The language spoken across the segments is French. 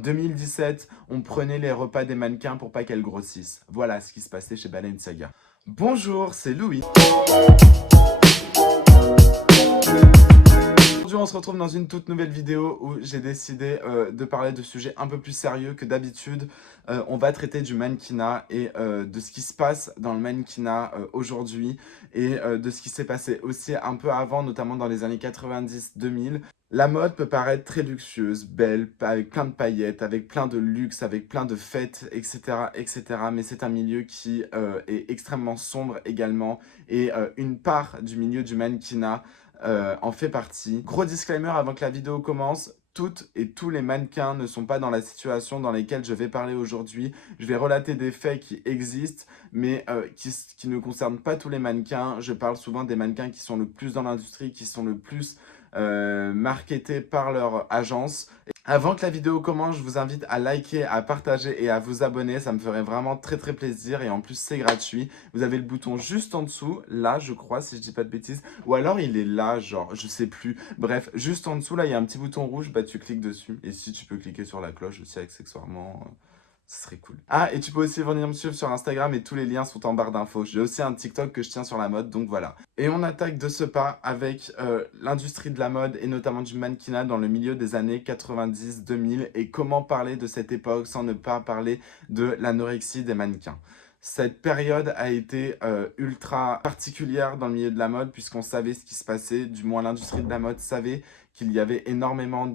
En 2017, on prenait les repas des mannequins pour pas qu'elles grossissent. Voilà ce qui se passait chez Balenciaga. Bonjour, c'est Louis. Aujourd'hui, on se retrouve dans une toute nouvelle vidéo où j'ai décidé de parler de sujets un peu plus sérieux que d'habitude. On va traiter du mannequinat et de ce qui se passe dans le mannequinat aujourd'hui et de ce qui s'est passé aussi un peu avant, notamment dans les années 90-2000. La mode peut paraître très luxueuse, belle, avec plein de paillettes, avec plein de luxe, avec plein de fêtes, etc. etc. Mais c'est un milieu qui est extrêmement sombre également et une part du milieu du mannequinat en fait partie. Gros disclaimer avant que la vidéo commence, toutes et tous les mannequins ne sont pas dans la situation dans laquelle je vais parler aujourd'hui. Je vais relater des faits qui existent, mais qui ne concernent pas tous les mannequins. Je parle souvent des mannequins qui sont le plus dans l'industrie, qui sont le plus marketés par leur agence. Avant que la vidéo commence, je vous invite à liker, à partager et à vous abonner. Ça me ferait vraiment très très plaisir et en plus c'est gratuit. Vous avez le bouton juste en dessous, là je crois si je dis pas de bêtises. Ou alors il est là, genre je sais plus. Bref, juste en dessous là il y a un petit bouton rouge, bah tu cliques dessus. Et si tu peux cliquer sur la cloche aussi accessoirement, ce serait cool. Ah, et tu peux aussi venir me suivre sur Instagram et tous les liens sont en barre d'infos. J'ai aussi un TikTok que je tiens sur la mode, donc voilà. Et on attaque de ce pas avec l'industrie de la mode et notamment du mannequinat dans le milieu des années 90-2000 et comment parler de cette époque sans ne pas parler de l'anorexie des mannequins. Cette période a été ultra particulière dans le milieu de la mode puisqu'on savait ce qui se passait, du moins l'industrie de la mode savait qu'il y avait énormément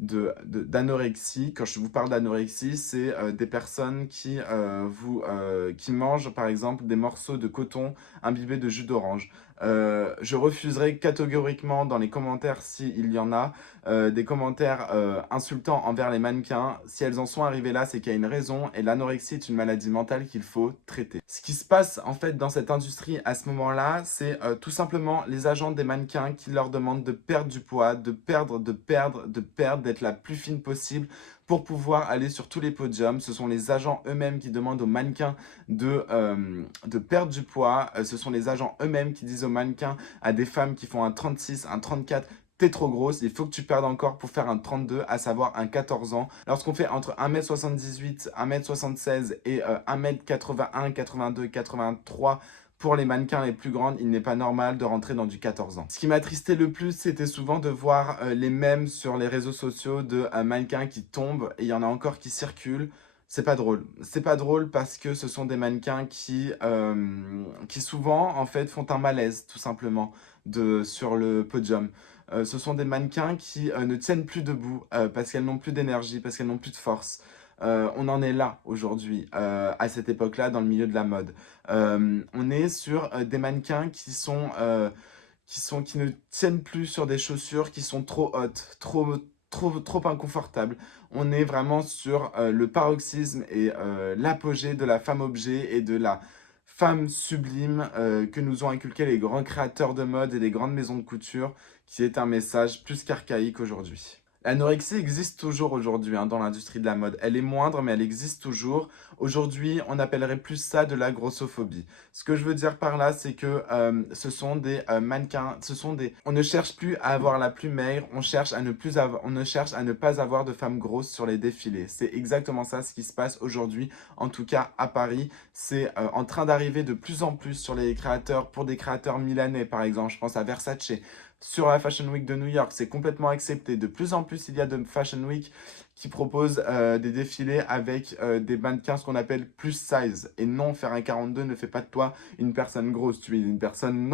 d'anorexie. Quand je vous parle d'anorexie, c'est des personnes qui mangent par exemple des morceaux de coton imbibés de jus d'orange. Je refuserai catégoriquement dans les commentaires, s'il y en a, des commentaires insultants envers les mannequins. Si elles en sont arrivées là, c'est qu'il y a une raison et l'anorexie est une maladie mentale qu'il faut traiter. Ce qui se passe en fait dans cette industrie à ce moment-là, c'est tout simplement les agents des mannequins qui leur demandent de perdre du poids, de perdre, d'être la plus fine possible pour pouvoir aller sur tous les podiums. Ce sont les agents eux-mêmes qui demandent aux mannequins de perdre du poids. Ce sont les agents eux-mêmes qui disent aux mannequins, à des femmes qui font un 36, un 34, t'es trop grosse, il faut que tu perdes encore pour faire un 32, à savoir un 14 ans. Lorsqu'on fait entre 1m78, 1m76 et 1m81, 82, 83 pour les mannequins les plus grandes, il n'est pas normal de rentrer dans du 14 ans. Ce qui m'attristait le plus, c'était souvent de voir les mèmes sur les réseaux sociaux de mannequins qui tombent, et il y en a encore qui circulent. C'est pas drôle. C'est pas drôle parce que ce sont des mannequins qui souvent, en fait, font un malaise, tout simplement, sur le podium. Ce sont des mannequins qui ne tiennent plus debout parce qu'elles n'ont plus d'énergie, parce qu'elles n'ont plus de force. On en est là aujourd'hui, à cette époque-là, dans le milieu de la mode. On est sur des mannequins qui ne tiennent plus sur des chaussures qui sont trop hautes, trop inconfortables. On est vraiment sur le paroxysme et l'apogée de la femme objet et de la femme sublime que nous ont inculqué les grands créateurs de mode et les grandes maisons de couture, qui est un message plus qu'archaïque aujourd'hui. L'anorexie existe toujours aujourd'hui dans l'industrie de la mode. Elle est moindre, mais elle existe toujours. Aujourd'hui, on appellerait plus ça de la grossophobie. Ce que je veux dire par là, c'est que ce sont des mannequins, On ne cherche plus à avoir la plus maigre, on ne cherche à ne pas avoir de femmes grosses sur les défilés. C'est exactement ça ce qui se passe aujourd'hui, en tout cas à Paris. C'est en train d'arriver de plus en plus sur les créateurs, pour des créateurs milanais par exemple, je pense à Versace. Sur la Fashion Week de New York, c'est complètement accepté. De plus en plus, il y a de Fashion Week qui proposent des défilés avec des mannequins, ce qu'on appelle plus size. Et non, faire un 42 ne fait pas de toi une personne grosse. Tu es une personne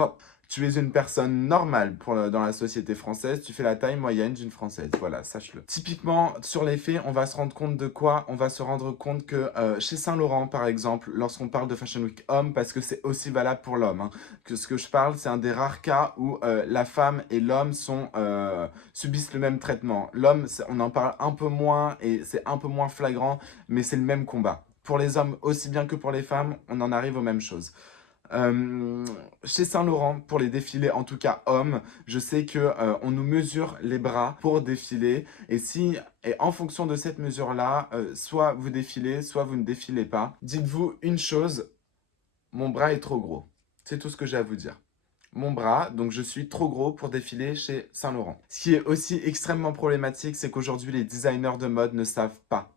Tu es une personne normale dans la société française. Tu fais la taille moyenne d'une Française. Voilà, sache-le. Typiquement, sur les faits, on va se rendre compte de quoi? On va se rendre compte que chez Saint Laurent, par exemple, lorsqu'on parle de Fashion Week homme, parce que c'est aussi valable pour l'homme, que ce que je parle, c'est un des rares cas où la femme et l'homme subissent le même traitement. L'homme, on en parle un peu moins et c'est un peu moins flagrant, mais c'est le même combat. Pour les hommes aussi bien que pour les femmes, on en arrive aux mêmes choses. Chez Saint Laurent, pour les défilés, en tout cas hommes, je sais que on nous mesure les bras pour défiler. Et en fonction de cette mesure-là, soit vous défilez, soit vous ne défilez pas. Dites-vous une chose, mon bras est trop gros. C'est tout ce que j'ai à vous dire. mon bras, donc je suis trop gros pour défiler chez Saint-Laurent. Ce qui est aussi extrêmement problématique, c'est qu'aujourd'hui, les designers de mode ne savent pas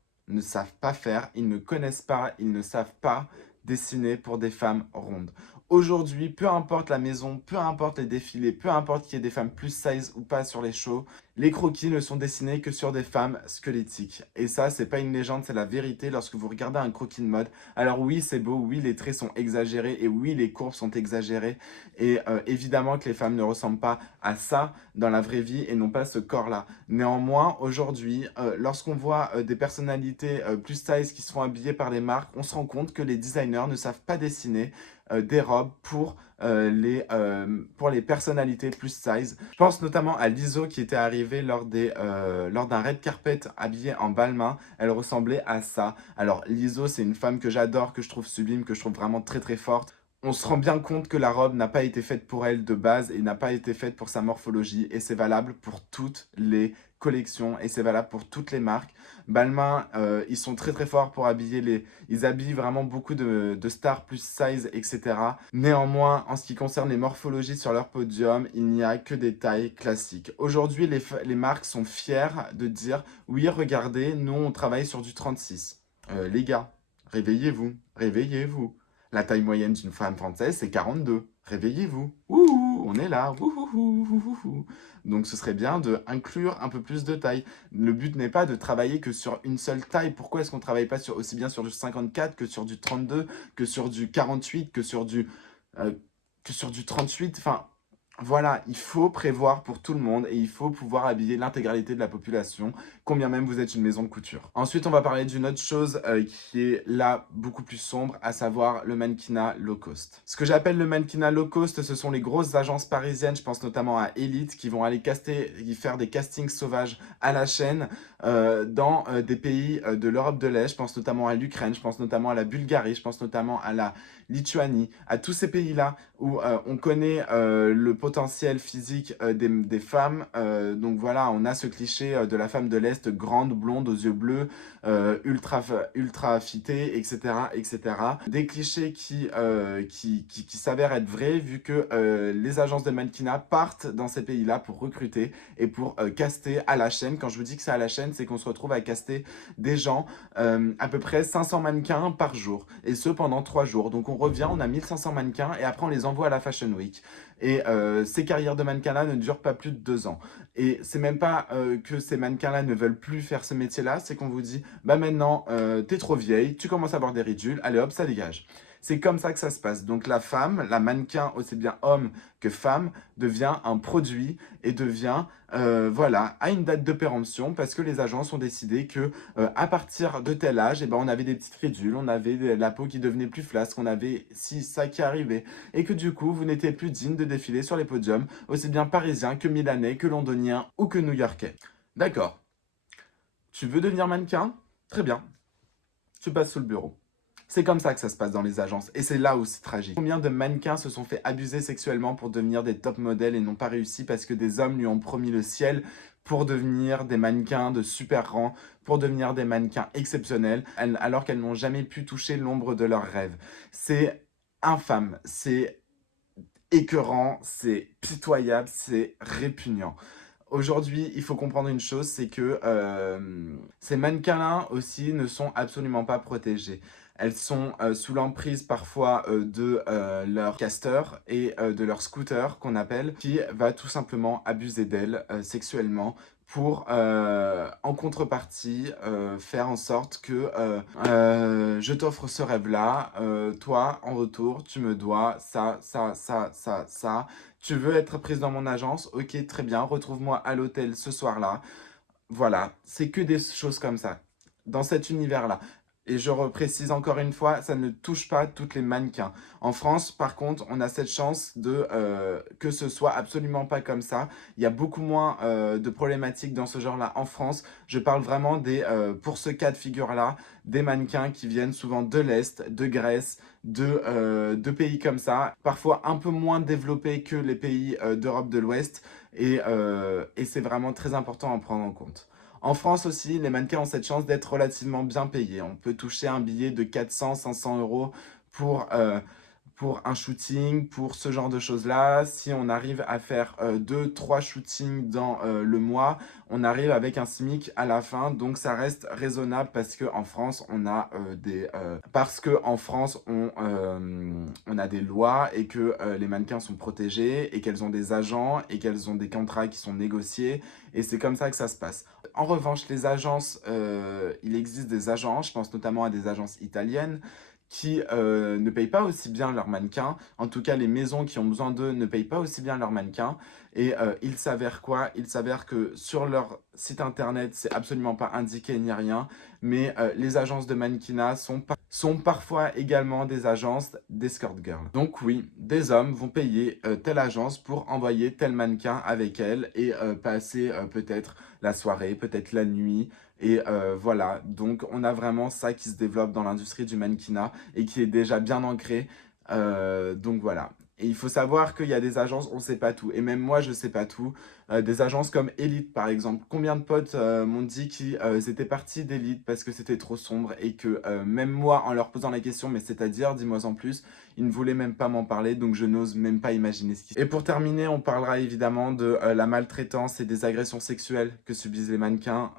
faire, ils ne connaissent pas, ils ne savent pas dessiner pour des femmes rondes. Aujourd'hui, peu importe la maison, peu importe les défilés, peu importe qu'il y ait des femmes plus size ou pas sur les shows, les croquis ne sont dessinés que sur des femmes squelettiques. Et ça, c'est pas une légende, c'est la vérité lorsque vous regardez un croquis de mode. Alors oui, c'est beau, oui, les traits sont exagérés et oui, les courbes sont exagérées. Et évidemment que les femmes ne ressemblent pas à ça dans la vraie vie et n'ont pas ce corps-là. Néanmoins, aujourd'hui, lorsqu'on voit des personnalités plus size qui se font habiller par les marques, on se rend compte que les designers ne savent pas dessiner des robes pour les personnalités plus size. Je pense notamment à Lizzo qui était arrivée lors d'un red carpet habillée en balmain. Elle ressemblait à ça. Alors Lizzo, c'est une femme que j'adore, que je trouve sublime, que je trouve vraiment très très forte. On se rend bien compte que la robe n'a pas été faite pour elle de base et n'a pas été faite pour sa morphologie. Et c'est valable pour toutes les collections et c'est valable pour toutes les marques. Balmain, ils sont très très forts pour habiller les... Ils habillent vraiment beaucoup de stars plus size, etc. Néanmoins, en ce qui concerne les morphologies sur leur podium, il n'y a que des tailles classiques. Aujourd'hui, les marques sont fières de dire « Oui, regardez, nous on travaille sur du 36 ». Les gars, réveillez-vous, réveillez-vous. La taille moyenne d'une femme française, c'est 42. Réveillez-vous. Ouh, on est là. Ouh. Donc ce serait bien de inclure un peu plus de taille. Le but n'est pas de travailler que sur une seule taille. Pourquoi est-ce qu'on ne travaille pas aussi bien sur du 54 que sur du 32, que sur du 48, euh, que sur du 38? Enfin, voilà, il faut prévoir pour tout le monde et il faut pouvoir habiller l'intégralité de la population, combien même vous êtes une maison de couture. Ensuite, on va parler d'une autre chose qui est là beaucoup plus sombre, à savoir le mannequinat low cost. Ce que j'appelle le mannequinat low cost, ce sont les grosses agences parisiennes, je pense notamment à Elite, qui vont aller faire des castings sauvages à la chaîne dans des pays de l'Europe de l'Est. Je pense notamment à l'Ukraine, je pense notamment à la Bulgarie, je pense notamment à la Lituanie, à tous ces pays-là où on connaît le potentiel physique des femmes. Donc voilà, on a ce cliché de la femme de l'Est, grande, blonde, aux yeux bleus, ultra fitée, etc., etc. Des clichés qui s'avèrent être vrais vu que les agences de mannequinat partent dans ces pays-là pour recruter et pour caster à la chaîne. Quand je vous dis que c'est à la chaîne, c'est qu'on se retrouve à caster des gens, à peu près 500 mannequins par jour, et ce pendant 3 jours. Donc on revient, on a 1500 mannequins, et après on les envoie à la Fashion Week. Et ces carrières de mannequins-là ne durent pas plus de 2 ans. Et c'est même pas que ces mannequins-là ne veulent plus faire ce métier-là, c'est qu'on vous dit, bah maintenant, t'es trop vieille, tu commences à avoir des ridules, allez hop, ça dégage. C'est comme ça que ça se passe. Donc la femme, la mannequin, aussi bien homme que femme, devient un produit et devient, voilà, à une date de péremption parce que les agences ont décidé que à partir de tel âge, eh ben, on avait des petites ridules, on avait la peau qui devenait plus flasque, on avait ça qui arrivait et que du coup, vous n'étiez plus digne de défiler sur les podiums, aussi bien parisiens que milanais, que londoniens ou que new-yorkais. D'accord. Tu veux devenir mannequin? Très bien. Tu passes sous le bureau. C'est comme ça que ça se passe dans les agences. Et c'est là où c'est tragique. Combien de mannequins se sont fait abuser sexuellement pour devenir des top modèles et n'ont pas réussi parce que des hommes lui ont promis le ciel pour devenir des mannequins de super rang, pour devenir des mannequins exceptionnels, alors qu'elles n'ont jamais pu toucher l'ombre de leurs rêves. C'est infâme, c'est écœurant, c'est pitoyable, c'est répugnant. Aujourd'hui, il faut comprendre une chose, c'est que ces mannequins-là aussi ne sont absolument pas protégées. Elles sont sous l'emprise parfois de leur casteur et de leur scooter qu'on appelle, qui va tout simplement abuser d'elles sexuellement pour, en contrepartie, faire en sorte que je t'offre ce rêve-là, toi, en retour, tu me dois ça. Tu veux être prise dans mon agence? Ok, très bien, retrouve-moi à l'hôtel ce soir-là. Voilà, c'est que des choses comme ça, dans cet univers-là. Et je reprécise encore une fois, ça ne touche pas toutes les mannequins. En France, par contre, on a cette chance de que ce soit absolument pas comme ça. Il y a beaucoup moins de problématiques dans ce genre-là en France. Je parle vraiment pour ce cas de figure-là, des mannequins qui viennent souvent de l'Est, de Grèce, de pays comme ça, parfois un peu moins développés que les pays d'Europe de l'Ouest. Et c'est vraiment très important à prendre en compte. En France aussi, les mannequins ont cette chance d'être relativement bien payés. On peut toucher un billet de 400-500 € pour, pour un shooting, pour ce genre de choses-là. Si on arrive à faire 2-3 shootings dans le mois, on arrive avec un SMIC à la fin. Donc ça reste raisonnable parce qu'en France, on a on a des lois et que les mannequins sont protégés et qu'elles ont des agents et qu'elles ont des contrats qui sont négociés. Et c'est comme ça que ça se passe. En revanche, les agences, il existe des agences, je pense notamment à des agences italiennes, qui ne payent pas aussi bien leurs mannequins. En tout cas, les maisons qui ont besoin d'eux ne payent pas aussi bien leurs mannequins. Et il s'avère quoi? Il s'avère que sur leur site internet, c'est absolument pas indiqué ni rien, mais les agences de mannequinat sont parfois également des agences d'escort girl. Donc oui, des hommes vont payer telle agence pour envoyer tel mannequin avec elle et passer peut-être la soirée, peut-être la nuit. Et voilà, donc on a vraiment ça qui se développe dans l'industrie du mannequinat et qui est déjà bien ancré. Donc voilà. Et il faut savoir qu'il y a des agences, on ne sait pas tout. Et même moi, je ne sais pas tout. Des agences comme Elite, par exemple. Combien de potes m'ont dit qu'ils étaient partis d'Elite parce que c'était trop sombre et que même moi, en leur posant la question, mais c'est-à-dire, dis-moi en plus, ils ne voulaient même pas m'en parler, donc je n'ose même pas imaginer ce qui se passe. Et pour terminer, on parlera évidemment de la maltraitance et des agressions sexuelles que subissent les mannequins.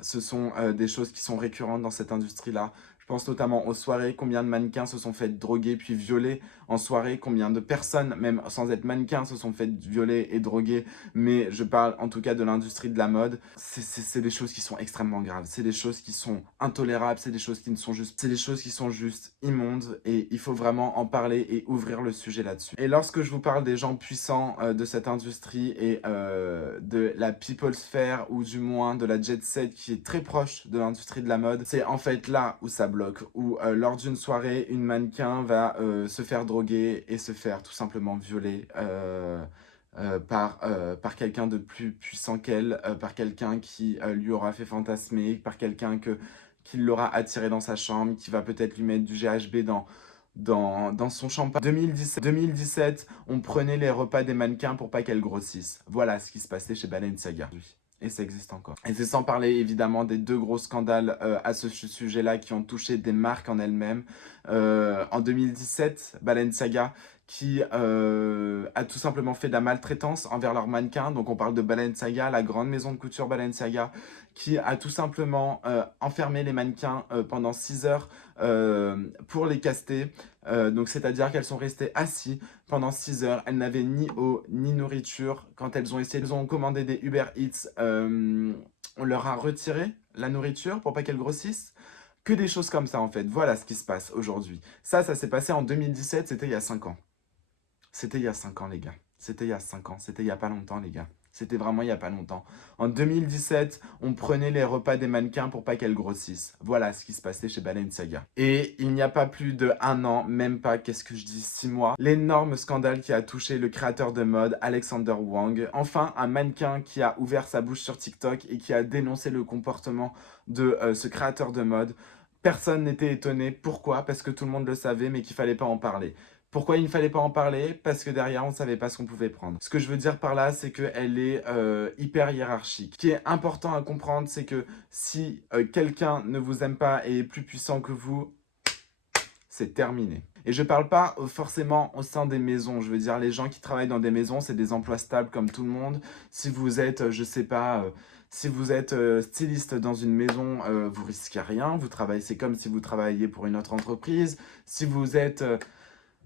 Ce sont des choses qui sont récurrentes dans cette industrie-là. Je pense notamment aux soirées, combien de mannequins se sont fait droguer puis violer en soirée, combien de personnes, même sans être mannequins, se sont fait violer et droguer, mais je parle en tout cas de l'industrie de la mode. C'est des choses qui sont extrêmement graves, c'est des choses qui sont intolérables, c'est des choses qui ne sont juste, c'est des choses qui sont juste immondes et il faut vraiment en parler et ouvrir le sujet là-dessus. Et lorsque je vous parle des gens puissants de cette industrie et de la people sphere ou du moins de la jet set qui est très proche de l'industrie de la mode, c'est en fait là où ça bloque, où lors d'une soirée, une mannequin va se faire droguer et se faire tout simplement violer par quelqu'un de plus puissant qu'elle, par quelqu'un qui lui aura fait fantasmer, par quelqu'un qui l'aura attiré dans sa chambre, qui va peut-être lui mettre du GHB dans son champagne. 2017, on prenait les repas des mannequins pour pas qu'elles grossissent. Voilà ce qui se passait chez Balenciaga. Et ça existe encore. Et c'est sans parler évidemment des deux gros scandales à ce sujet-là qui ont touché des marques en elles-mêmes. En 2017, Balenciaga qui a tout simplement fait de la maltraitance envers leurs mannequins. Donc on parle de Balenciaga, la grande maison de couture Balenciaga, qui a tout simplement enfermé les mannequins pendant 6 heures pour les caster. Donc c'est-à-dire qu'elles sont restées assises pendant 6 heures. Elles n'avaient ni eau ni nourriture. Quand elles ont commandé des Uber Eats, on leur a retiré la nourriture pour pas qu'elles grossissent. Que des choses comme ça en fait. Voilà ce qui se passe aujourd'hui. Ça s'est passé en 2017, c'était il y a 5 ans. C'était il y a 5 ans les gars. C'était il y a 5 ans. C'était il y a pas longtemps les gars. C'était vraiment il n'y a pas longtemps. En 2017, on prenait les repas des mannequins pour pas qu'elles grossissent. Voilà ce qui se passait chez Balenciaga. Et il n'y a pas plus de 1 an, même pas, qu'est-ce que je dis, 6 mois, l'énorme scandale qui a touché le créateur de mode, Alexander Wang. Enfin, un mannequin qui a ouvert sa bouche sur TikTok et qui a dénoncé le comportement de ce créateur de mode. Personne n'était étonné. Pourquoi? Parce que tout le monde le savait, mais qu'il fallait pas en parler. Pourquoi il ne fallait pas en parler? Parce que derrière, on ne savait pas ce qu'on pouvait prendre. Ce que je veux dire par là, c'est qu'elle est hyper hiérarchique. Ce qui est important à comprendre, c'est que si quelqu'un ne vous aime pas et est plus puissant que vous, c'est terminé. Et je parle pas forcément au sein des maisons. Je veux dire, les gens qui travaillent dans des maisons, c'est des emplois stables comme tout le monde. Si vous êtes, je sais pas... si vous êtes styliste dans une maison, vous risquez rien. Vous travaillez, c'est comme si vous travailliez pour une autre entreprise. Si vous êtes...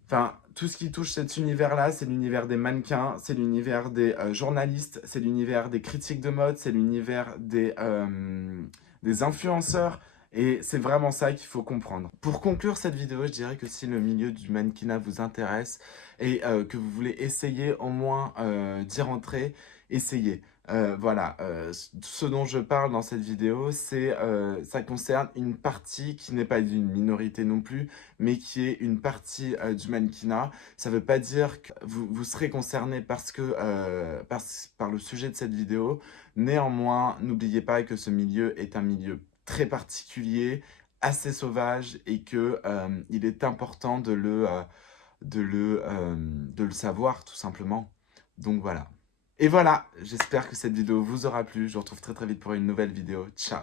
Enfin, tout ce qui touche cet univers-là, c'est l'univers des mannequins, c'est l'univers des journalistes, c'est l'univers des critiques de mode, c'est l'univers des influenceurs. Et c'est vraiment ça qu'il faut comprendre. Pour conclure cette vidéo, je dirais que si le milieu du mannequinat vous intéresse et que vous voulez essayer au moins d'y rentrer, essayez. Voilà, ce dont je parle dans cette vidéo, ça concerne une partie qui n'est pas une minorité non plus, mais qui est une partie du mannequinat. Ça ne veut pas dire que vous serez concerné par le sujet de cette vidéo. Néanmoins, n'oubliez pas que ce milieu est un milieu très particulier, assez sauvage, et que il est important de le savoir, tout simplement. Donc voilà. Et voilà, j'espère que cette vidéo vous aura plu. Je vous retrouve très très vite pour une nouvelle vidéo. Ciao!